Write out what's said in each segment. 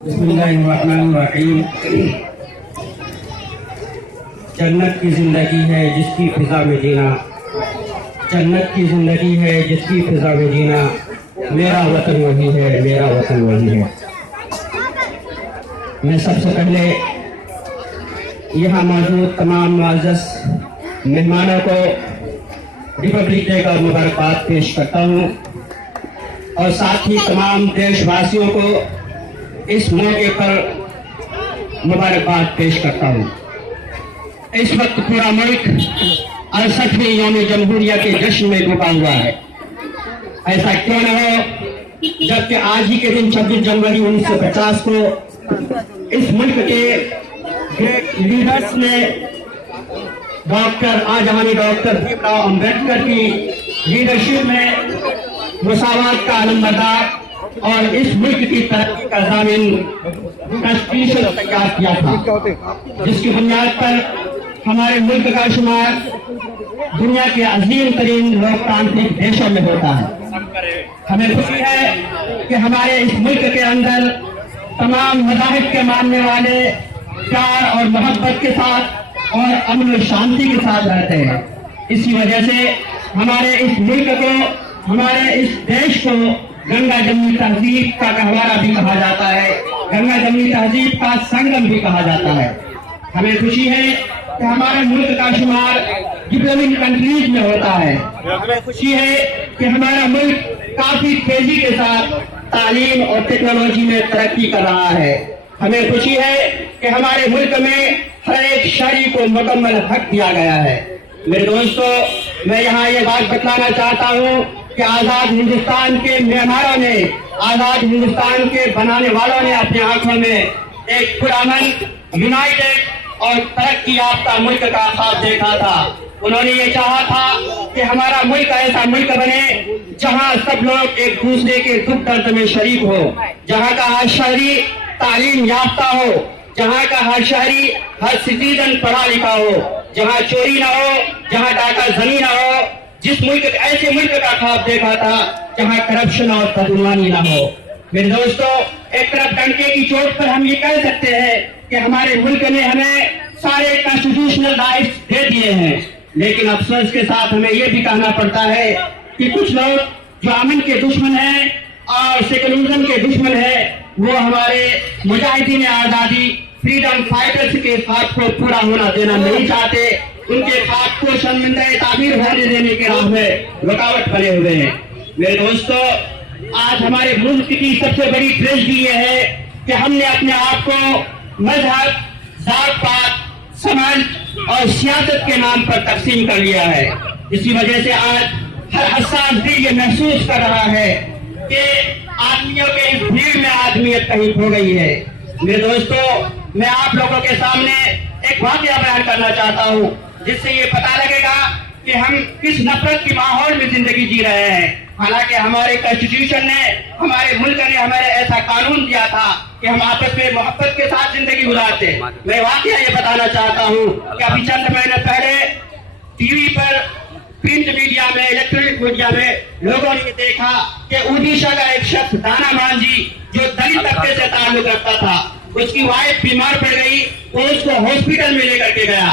बिस्मिल्लाहिर्रहमानिर्रहीम। जन्नत की ज़िंदगी है जिसकी फ़िज़ा में जीना, जन्नत की ज़िंदगी है जिसकी फ़िज़ा में जीना, मेरा वतन वही है, मेरा वतन वही है। मैं सबसे पहले यहाँ मौजूद तमाम मुअज़्ज़ज़ मेहमानों को रिपब्लिक डे का मुबारकबाद पेश करता हूँ और साथ ही तमाम देशवासियों को इस मौके पर मुबारकबाद पेश करता हूँ। इस वक्त पूरा मुल्क 68वें यौम जमहूरिया के जश्न में डूबा हुआ है। ऐसा क्यों न हो जबकि आज ही के दिन 26 जनवरी 1950 को इस मुल्क के ग्रेट लीडर्स ने डॉक्टर भीमराव अम्बेडकर की लीडरशिप में मुसावात का अलमबरदार और इस मुल्क की तरक्की का ज़ामिन कॉन्स्टिट्यूशन तैयार किया था, जिसकी बुनियाद पर हमारे मुल्क का शुमार दुनिया के अजीम तरीन लोकतांत्रिक देशों में होता है। हमें खुशी है कि हमारे इस मुल्क के अंदर तमाम मज़ाहिब के मानने वाले प्यार और मोहब्बत के साथ और अमन और शांति के साथ रहते हैं। इसी वजह से हमारे इस मुल्क को, हमारे इस देश को गंगा जमुनी तहजीब का गहवारा भी कहा जाता है, गंगा जमुनी तहजीब का संगम भी कहा जाता है। हमें खुशी है कि हमारे मुल्क का शुमार डेवलपिंग कंट्रीज में होता है। हमें खुशी है कि हमारा मुल्क काफी तेजी के साथ तालीम और टेक्नोलॉजी में तरक्की कर रहा है। हमें खुशी है कि हमारे मुल्क में हर एक शहरी को मुकम्मल हक दिया गया है। मेरे दोस्तों, मैं यहाँ ये बात बतलाना चाहता हूँ कि आजाद हिंदुस्तान के मेहमानों ने, आजाद हिंदुस्तान के बनाने वालों ने अपनी आंखों में एक पुरअमन, यूनाइटेड और तरक्की याफ्ता मुल्क का ख्वाब देखा था। उन्होंने ये चाहा था कि हमारा मुल्क ऐसा मुल्क बने जहां सब लोग एक दूसरे के दुख दर्द में शरीक हो, जहां का हर शहरी तालीम याफ्ता हो, जहां का हर शहरी, हर सिटीजन पढ़ा लिखा हो, जहां चोरी ना हो, जहां डाका जमी ना हो। जिस मुल्क, ऐसे मुल्क का ख्वाब देखा था जहां करप्शन और बदगुमानी ना हो। मेरे दोस्तों, एक तरफ डंके की चोट पर हम ये कह सकते हैं कि हमारे मुल्क ने हमें सारे कॉन्स्टिट्यूशनल राइट्स दे दिए हैं, लेकिन अफसोस के साथ हमें ये भी कहना पड़ता है कि कुछ लोग जो अमन के दुश्मन हैं और सेकुलरिज्म के दुश्मन हैं, वो हमारे मुजाहिदीन आजादी, फ्रीडम फाइटर्स के ख्वाब को पूरा होना देना नहीं चाहते। उनके ख्वाब को शर्मिंदा ताबीर होने देने के राह में रुकावट बने हुए हैं। मेरे दोस्तों, आज हमारे मुल्क की सबसे बड़ी ट्रेजेडी ये है कि हमने अपने आप को मजहब, जात पात, समाज और सियासत के नाम पर तकसीम कर लिया है। इसी वजह से आज हर हसास दिल ये महसूस कर रहा है कि आदमियों के इस भीड़ में आदमियत कहीं खो गई है। मेरे दोस्तों, मैं आप लोगों के सामने एक वाकया बयान करना चाहता हूँ, जिससे ये पता लगेगा कि हम किस नफरत के माहौल में जिंदगी जी रहे हैं। हालांकि हमारे कॉन्स्टिट्यूशन ने, हमारे मुल्क ने हमें ऐसा कानून दिया था कि हम आपस में मोहब्बत के साथ जिंदगी गुजारते। मैं वाकया ये बताना चाहता हूँ कि अभी चंद महीने पहले टीवी पर, प्रिंट मीडिया में, इलेक्ट्रॉनिक मीडिया में लोगों ने देखा कि ओडिशा का एक शख्स दाना मांझी, जो दलित तबके से ताल्लुक रखता था, उसकी वाइफ बीमार पड़ गई तो उसको हॉस्पिटल में लेकर के गया।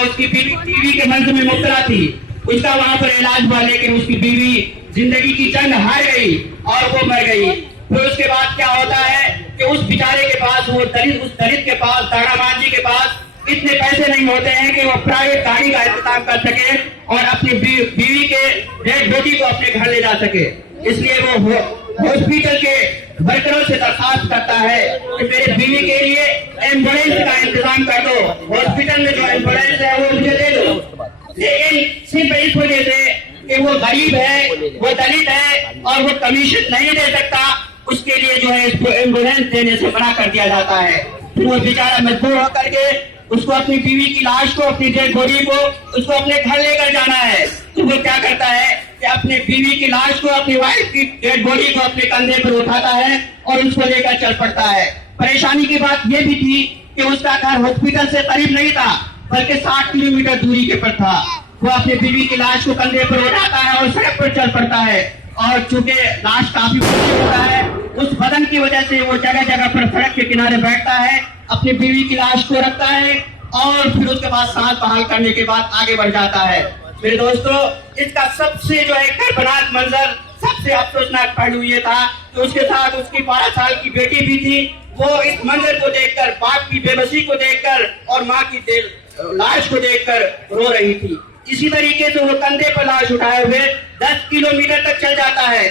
उसकी बीवी टीवी के मंच में मुब्तला थी, उसका वहां पर इलाज हुआ, लेकिन उसकी बीवी जिंदगी की जंग हार गई और वो मर गई। फिर उसके बाद क्या होता है कि उस बेचारे के पास, उस दलित के पास, दाना मांझी के पास इतने पैसे नहीं होते हैं कि वो प्राइवेट गाड़ी का इंतजाम कर सके और अपनी बीवी के डेड बॉडी को अपने घर ले जा सके। इसलिए वो हॉस्पिटल के वर्करों से दरखास्त करता है कि मेरे बीवी के लिए एम्बुलेंस का इंतजाम कर दो, हॉस्पिटल में जो एम्बुलेंस है वो मुझे दे दो। लेकिन सिर्फ इस वजह से कि वो गरीब है, वो दलित है और वो कमीशन नहीं दे सकता, उसके लिए जो है इसको एम्बुलेंस देने से मना कर दिया जाता है। फिर वो बेचारा मजबूर होकर के उसको अपनी बीवी की लाश को, अपनी डेड बॉडी को उसको अपने घर लेकर जाना है। तो वो क्या करता है कि अपनी बीवी की लाश को, अपनी वाइफ की डेड बॉडी को अपने कंधे पर उठाता है और उसको लेकर चल पड़ता है। परेशानी की बात यह भी थी कि उसका घर हॉस्पिटल से करीब नहीं था, बल्कि 60 किलोमीटर दूरी के पर था। वो अपनी बीवी की लाश को कंधे पर उठाता है और सड़क पर चल पड़ता है, और चूंकि लाश काफी होता है उस बदन की वजह से वो जगह जगह पर सड़क के किनारे बैठता है, अपनी बीवी की लाश को रखता है और फिर उसके बाद सांस बहाल करने के बाद आगे बढ़ जाता है। मेरे दोस्तों, इसका सबसे जो है कर्बनाक मंजर, सबसे अफसोसनाक पहलू ये था कि उसके साथ उसकी 12 साल की बेटी भी थी। वो इस मंजर को देखकर, बाप की बेबसी को देखकर और माँ की लाश को देखकर रो रही थी। इसी तरीके से वो कंधे पर लाश उठाए हुए 10 किलोमीटर तक चल जाता है।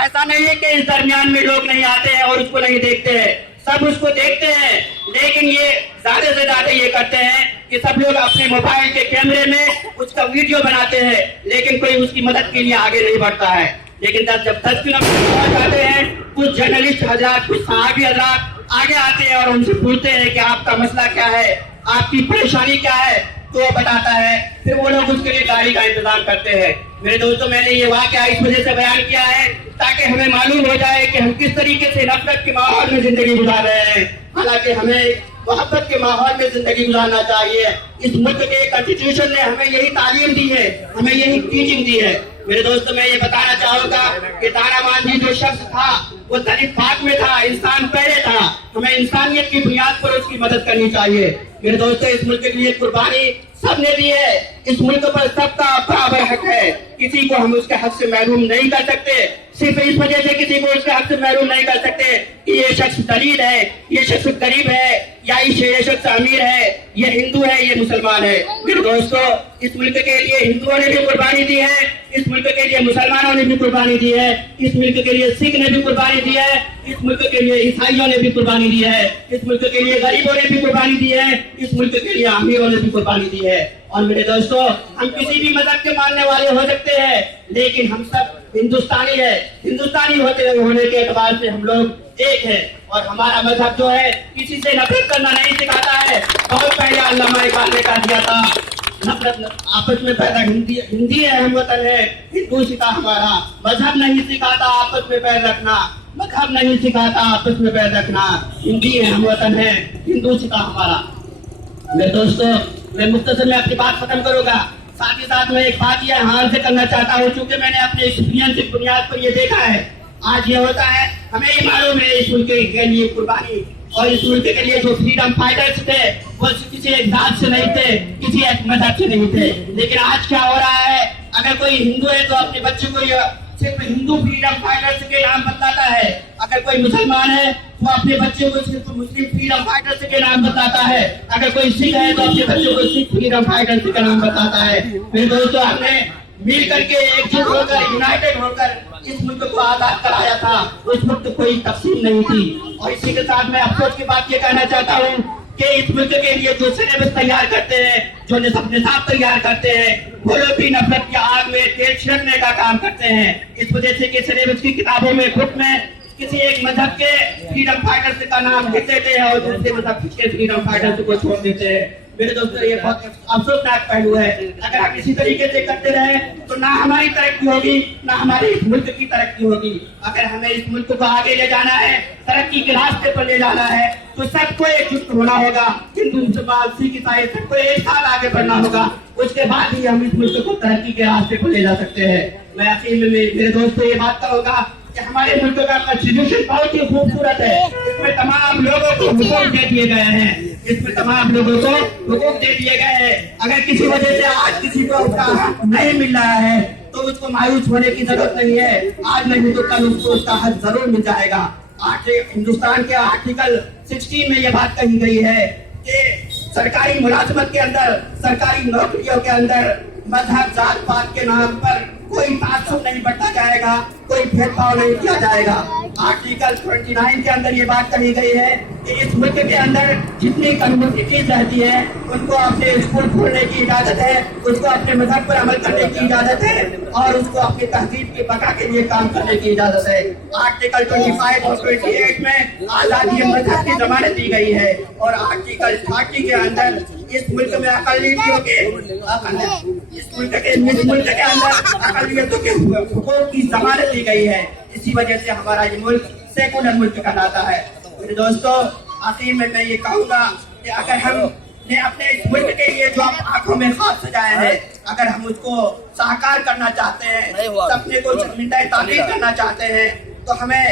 ऐसा नहीं है कि इस दरमियान में लोग नहीं आते हैं और उसको नहीं देखते हैं, सब उसको देखते हैं, लेकिन ये ज्यादा से ज्यादा ये करते हैं कि सब लोग अपने मोबाइल के कैमरे में उसका वीडियो बनाते हैं, लेकिन कोई उसकी मदद के लिए आगे नहीं बढ़ता है। लेकिन जब 10 किलोमीटर पहुंच जाते हैं, कुछ जर्नलिस्ट हजरात, कुछ सहाबी हजरात आगे आते हैं और उनसे पूछते हैं कि आपका मसला क्या है, आपकी परेशानी क्या है, तो वो बताता है। फिर वो लोग उसके लिए गाड़ी का इंतजाम करते हैं। मेरे दोस्तों, मैंने ये वाकया इस वजह से बयान किया है ताकि हमें मालूम हो जाए कि हम किस तरीके से नफरत के माहौल में जिंदगी गुजार रहे हैं, हालांकि हमें मोहब्बत के माहौल में जिंदगी गुजारना चाहिए। इस मुल्क के कॉन्स्टिट्यूशन ने हमें यही तालीम दी है, हमें यही टीचिंग दी है। मेरे दोस्तों, मैं ये बताना चाहूंगा कि तारा मांझी जो शख्स था वो तनिक पाक में था, इंसान पहले था। हमें इंसानियत की बुनियाद पर उसकी मदद करनी चाहिए। मेरे दोस्तों, इस मुल्क के लिए कुर्बानी सबने दी है, इस मुल्क पर सबका बराबर हक है, किसी को हम उसके हक से महरूम नहीं कर सकते। सिर्फ इस वजह से किसी को उसके हक से महरूम नहीं कर सकते कि ये शख्स दलील है, ये शख्स गरीब है, या ये शख्स अमीर है, ये हिंदू है, ये मुसलमान है। मेरे दोस्तों, इस मुल्क के लिए हिंदुओं ने भी कुर्बानी दी है, इस मुल्क के लिए मुसलमानों ने भी कुर्बानी दी है, इस मुल्क के लिए सिख ने भी कुर्बानी दी है, इस मुल्क के लिए ईसाइयों ने भी कुर्बानी दी है, इस मुल्क के लिए गरीबों ने भी कुर्बानी दी है, इस मुल्क के लिए अमीरों ने भी कुर्बानी दी है। और मेरे दोस्तों, हम किसी भी मजहब के मानने वाले हो सकते हैं, लेकिन हम सब हिंदुस्तानी है। हिंदुस्तानी होने के एतबार से हम लोग एक है, और हमारा मजहब जो है किसी से नफरत करना नहीं सिखाता है। बहुत पहले अल्लामा इकबाल ने कहा दिया था, नफरत आपस में पैदा, हिंदी है, हम वतन है, हिंदू सिखा हमारा, मजहब नहीं सिखाता आपस में पैर रखना, मजहब नहीं सिखाता आपस में पैर रखना, हिंदी है, हम वतन है, हिंदू सिखा हमारा। मेरे दोस्तों, मैं मुख्तसर में अपनी बात खत्म करूंगा, साथ ही साथ मैं एक बात ये हाल से करना चाहता हूँ, क्योंकि मैंने अपने एक्सपीरियंस की बुनियाद पर ये देखा है। आज ये होता है, हमें ये मालूम है इस मुल्क के लिए कुर्बानी, और इस मुल्क के लिए जो फ्रीडम फाइटर्स थे वो किसी एक जात से नहीं थे, किसी एक मजहब से नहीं थे। लेकिन आज क्या हो रहा है, अगर कोई हिंदू है तो अपने बच्चे को सिर्फ हिंदू फ्रीडम फाइटर्स के नाम बताता है, अगर कोई मुसलमान है तो अपने बच्चे को सिर्फ मुस्लिम फ्रीडम फाइटर्स के नाम बताता है, अगर कोई सिख है तो अपने बच्चों को सिख फ्रीडम फाइटर्स के नाम बताता है। मेरे दोस्तों, हमने मिल करके एकजुट होकर, यूनाइटेड होकर इस मुल्क को आजाद कराया था, उस वक्त कोई तकसीम नहीं थी। और इसी के साथ मैं अफसोस की बात ये कहना चाहता हूँ कि इस मुल्क के लिए जो सिलेबस तैयार करते हैं, जो निसाब तैयार करते हैं, वो लोग भी नफरत की आग में तेल छिड़कने का काम करते हैं। इस वजह से कि सिलेबस की किताबों में, बुक में किसी एक मजहब के फ्रीडम फाइटर्स का नाम लिख देते हैं और दूसरे मजहब के फ्रीडम फाइटर्स को छोड़ देते हैं। मेरे दोस्तों, ये बहुत अफसोसनाक पहलू है। अगर हम इसी तरीके से करते रहे तो ना हमारी तरक्की होगी, ना हमारे इस मुल्क की तरक्की होगी। अगर हमें इस मुल्क को आगे ले जाना है, तरक्की के रास्ते पर ले जाना है, तो सबको एकजुट होना होगा। हिंदू, मुसलमान, सिख, ईसाई सबको एक साथ आगे बढ़ना होगा, उसके बाद ही हम इस मुल्क को तरक्की के रास्ते पर ले जा सकते हैं। मैं आखिर में मेरे दोस्तों ये बात कहूँगा कि हमारे मुल्क का कॉन्स्टिट्यूशन बहुत ही खूबसूरत है। इसमें तमाम लोगों को हुकूक दे दिए गए हैं, इसमें तमाम लोगों को हुकूक दे दिए गए हैं। अगर किसी वजह से आज किसी को उसका हक नहीं मिल रहा है तो उसको मायूस होने की जरूरत नहीं है, आज नहीं तो कल उसको उसका हक जरूर मिल जाएगा। हिंदुस्तान के आर्टिकल 16 में यह बात कही गई है कि सरकारी मुलाजमत के अंदर, सरकारी नौकरियों के अंदर मजहब, जात पात के नाम पर कोई तासुब नहीं बरता जाएगा, कोई भेदभाव नहीं किया जाएगा। आर्टिकल 29 के अंदर ये बात कही गई है कि इस मुल्क के अंदर जितनी कम्युनिटीज रहती है उनको अपने स्कूल खोलने की इजाजत है, उसको अपने मजहब पर अमल करने की इजाजत है और उसको अपनी तहजीब की बका के लिए काम करने की इजाजत है। आर्टिकल 25 और 28 में आजादी मजहब की जमानत दी गई है और आर्टिकल 30 के अंदर इस मुल्क में अक़लियतों के अंदर अक़लियतों के हुकूक की जमानत दी गई है। इसी वजह से हमारा ये मुल्क सेकुलर मुल्क कहलाता है। मेरे दोस्तों, आखिर में मैं ये कहूँगा कि अगर हमने अपने इस मुल्क के लिए जो आंखों में ख्वाब सजाए हैं, अगर हम उसको साकार करना चाहते हैं, सपने को शर्मिंदा ताबीर करना चाहते हैं, تو ہمیں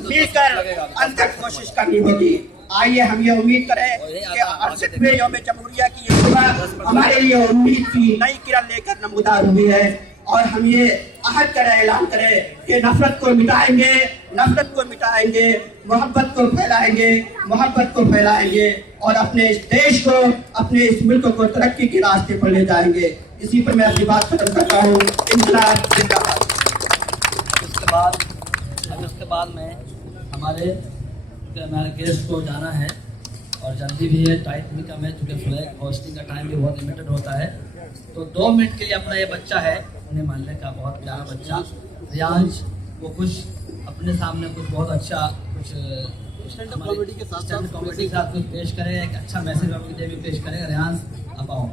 مل کر انت تک کوشش کرنی ہوگی. آئیے ہم یہ امید کریں کہ 68ویں یوم جمہوریہ کی یہ صبح ہمارے لیے امید کی نئی کرن لے کر نمودار ہوئی ہے, اور ہم یہ عہد کریں, اعلان کریں کہ نفرت کو مٹائیں گے, نفرت کو مٹائیں گے, محبت کو پھیلائیں گے, محبت کو پھیلائیں گے, اور اپنے اس دیش کو, اپنے اس ملک کو ترقی کے راستے پر لے جائیں گے. اسی پر میں اپنی بات ختم کرتا ہوں. انقلاب زندہ باد. اس کے بعد میں ہمارے گیسٹ کو جانا ہے, اور جلدی بھی ہے, ٹائم بھی کم ہے, چونکہ فلیگ ہوسٹنگ کا ٹائم بھی بہت لمیٹڈ ہوتا ہے. تو 2 منٹ کے لیے اپنا یہ بچہ ہے, انہیں محلے کا بہت پیارا بچہ ریانش, وہ کچھ اپنے سامنے کچھ بہت اچھا کچھ اسٹینڈ اپ کامیڈی کے ساتھ کچھ پیش کرے, ایک اچھا میسج بھی پیش کرے. ریانش آپ آؤ.